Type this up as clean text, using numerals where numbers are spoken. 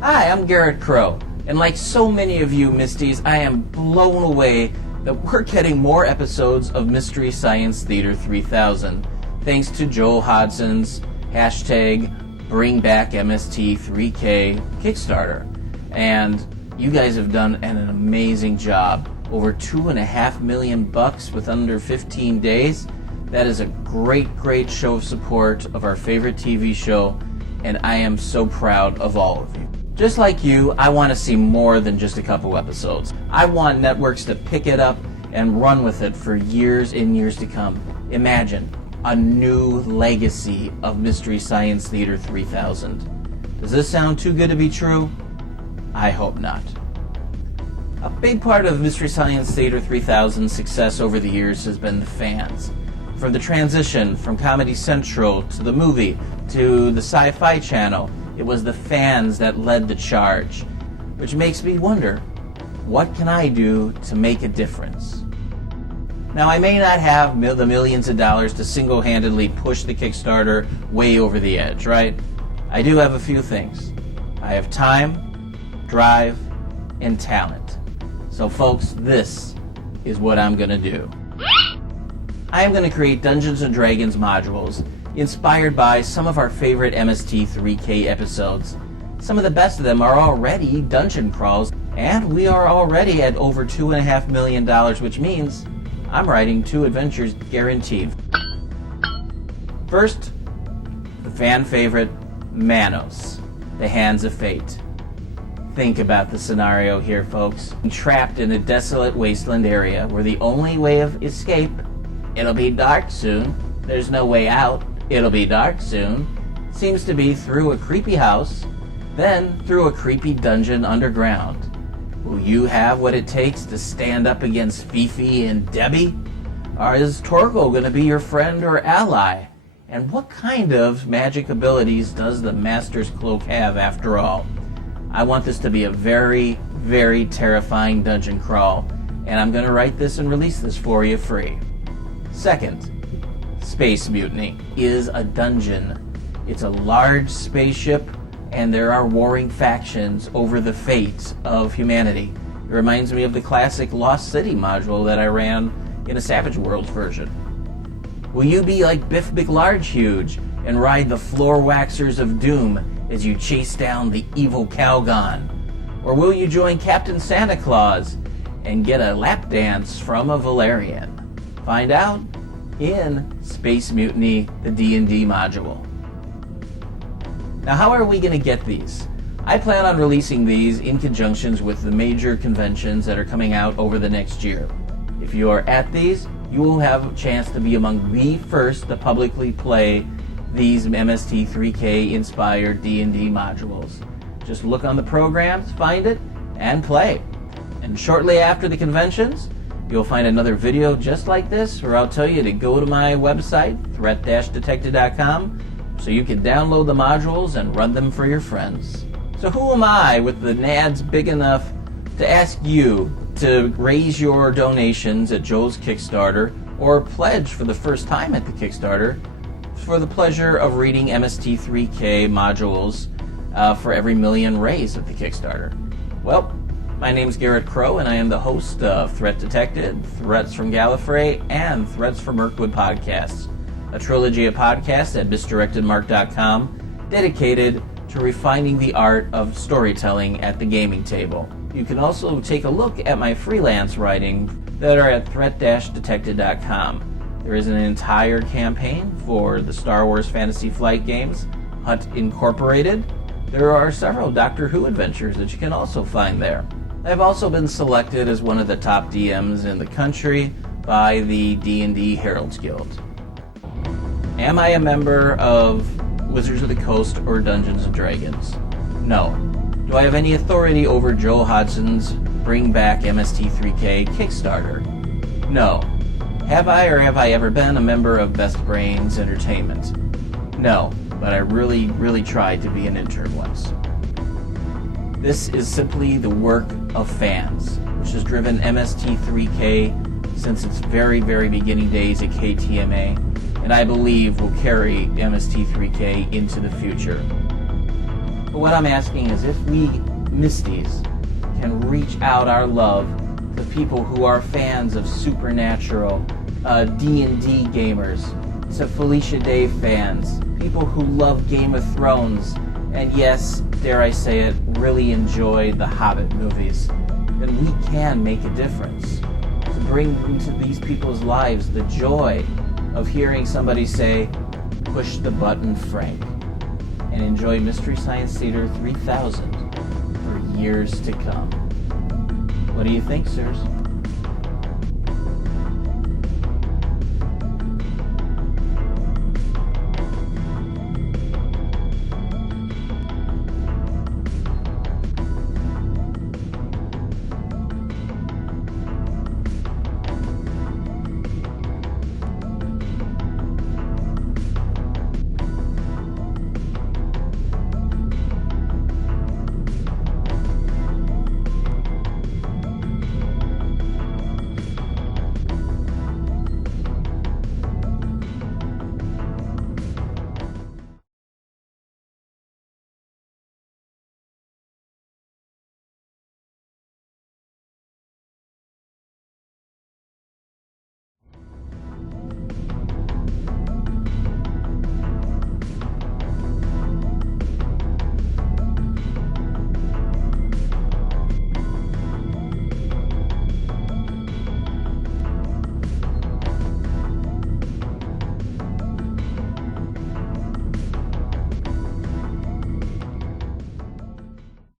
Hi, I'm Garrett Crow, and like so many of you Msties, I am blown away that we're getting more episodes of Mystery Science Theater 3000, thanks to Joel Hodgson's hashtag Bring Back MST3K Kickstarter. And you guys have done an amazing job. Over $2.5 million with under 15 days. That is a great show of support of our favorite TV show, and I am so proud of all of you. Just like you, I want to see more than just a couple episodes. I want networks to pick it up and run with it for years and years to come. Imagine a new legacy of Mystery Science Theater 3000. Does this sound too good to be true? I hope not. A big part of Mystery Science Theater 3000's success over the years has been the fans. From the transition from Comedy Central to the movie to the Sci-Fi Channel, it was the fans that led the charge, which makes me wonder, what can I do to make a difference? Now, I may not have the millions of dollars to single-handedly push the Kickstarter way over the edge, right? I do have a few things. I have time, drive, and talent. So folks, this is what I'm going to do. I am going to create Dungeons & Dragons modules inspired by some of our favorite MST3K episodes. Some of the best of them are already dungeon crawls, and we are already at over $2.5 million, which means I'm writing 2 adventures guaranteed. First, the fan favorite, Manos, the Hands of Fate. Think about the scenario here, folks. Trapped in a desolate wasteland area where the only way of escape, it'll be dark soon, there's no way out, it'll be dark soon, seems to be through a creepy house, then through a creepy dungeon underground. Will you have what it takes to stand up against Fifi and Debbie? Or is Torgo going to be your friend or ally? And what kind of magic abilities does the Master's Cloak have after all? I want this to be a very terrifying dungeon crawl, and I'm going to write this and release this for you free. Second, Space Mutiny is a dungeon. It's a large spaceship, and there are warring factions over the fate of humanity. It reminds me of the classic Lost City module that I ran in a Savage Worlds version. Will you be like Biff McLarge-Huge and ride the floor waxers of doom as you chase down the evil Calgon? Or will you join Captain Santa Claus and get a lap dance from a Valerian? Find out in Space Mutiny, the D&D module. Now, how are we going to get these? I plan on releasing these in conjunctions with the major conventions that are coming out over the next year. If you are at these, you will have a chance to be among the first to publicly play these MST3K inspired D&D modules. Just look on the programs, find it, and play. And shortly after the conventions, you'll find another video just like this where I'll tell you to go to my website, threat-detected.com, so you can download the modules and run them for your friends. So who am I with the nads big enough to ask you to raise your donations at Joel's Kickstarter or pledge for the first time at the Kickstarter for the pleasure of reading MST3K modules for every million raised at the Kickstarter? Well, my name's Garrett Crow, and I am the host of Threat Detected, Threats from Gallifrey, and Threats from Mirkwood podcasts, a trilogy of podcasts at misdirectedmark.com dedicated to refining the art of storytelling at the gaming table. You can also take a look at my freelance writing that are at threat-detected.com. There is an entire campaign for the Star Wars Fantasy Flight games, Hutt Incorporated. There are several Doctor Who adventures that you can also find there. I've also been selected as one of the top DMs in the country by the D&D Heralds Guild. Am I a member of Wizards of the Coast or Dungeons & Dragons? No. Do I have any authority over Joel Hodgson's Bring Back MST3K Kickstarter? No. Have I or have I ever been a member of Best Brains Entertainment? No, but I really tried to be an intern once. This is simply the work of fans, which has driven MST3K since its very beginning days at KTMA, and I believe will carry MST3K into the future. But what I'm asking is if we, Msties, can reach out our love to people who are fans of Supernatural, D&D gamers, to Felicia Day fans, people who love Game of Thrones, and yes, dare I say it, really enjoy the Hobbit movies, then we can make a difference. To bring into these people's lives the joy of hearing somebody say, "Push the button, Frank," and enjoy Mystery Science Theater 3000 for years to come. What do you think, sirs?